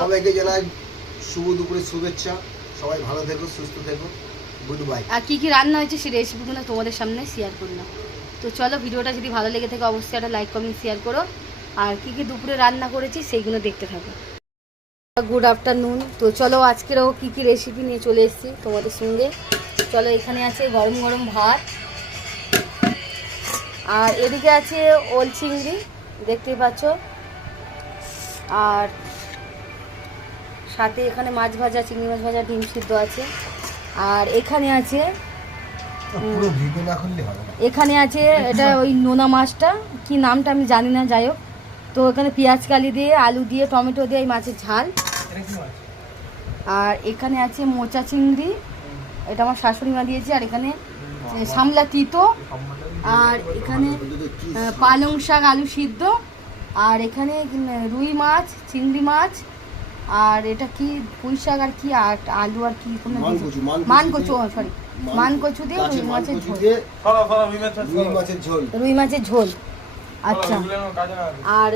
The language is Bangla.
সবাইকে জানাই শুভ দুপুরের শুভেচ্ছা। সবাই ভালো থেকো, সুস্থ থেকো, গুড বাই। আর কী কী রান্না হয়েছে সেই রেসিপিগুলো তোমাদের সামনে শেয়ার করলাম। তো চলো, ভিডিওটা যদি ভালো লেগে থাকে অবশ্যই একটা লাইক কমেন্ট শেয়ার করো। আর কী কী দুপুরে রান্না করেছি সেইগুলো দেখতে থাকো। Good afternoon. তো চলো, আজকেরও কী কী রেসিপি নিয়ে চলে এসেছি তোমাদের সঙ্গে। চলো, এখানে আছে গরম গরম ভাত, আর এদিকে আছে ওল চিংড়ি দেখতেই পাচ্ছ, আর সাথে এখানে মাছ ভাজা, চিংড়ি মাছ ভাজা, ডিম সিদ্ধ আছে। আর এখানে আছে এখানে আছে এটা ওই নোনা মাছটা, কি নামটা আমি জানি না, যাই হোক। তো এখানে পেঁয়াজ কালি দিয়ে, আলু দিয়ে, টমেটো দিয়ে এই মাছের ঝাল। আর এখানে আছে মোচা চিংড়ি, এটা আমার শাশুড়ি মা দিয়েছে। আর এখানে সামলা তিতো, আর এখানে পালং শাক আলু সিদ্ধ, আর এখানে রুই মাছ, চিংড়ি মাছ, আর এটা কি পুঁই শাক, আর কি আলু, আর কি মানকচু, সরি মানকচু দিয়ে রুই মাছের ঝোল। রুই মাছের ঝোল, আচ্ছা। আর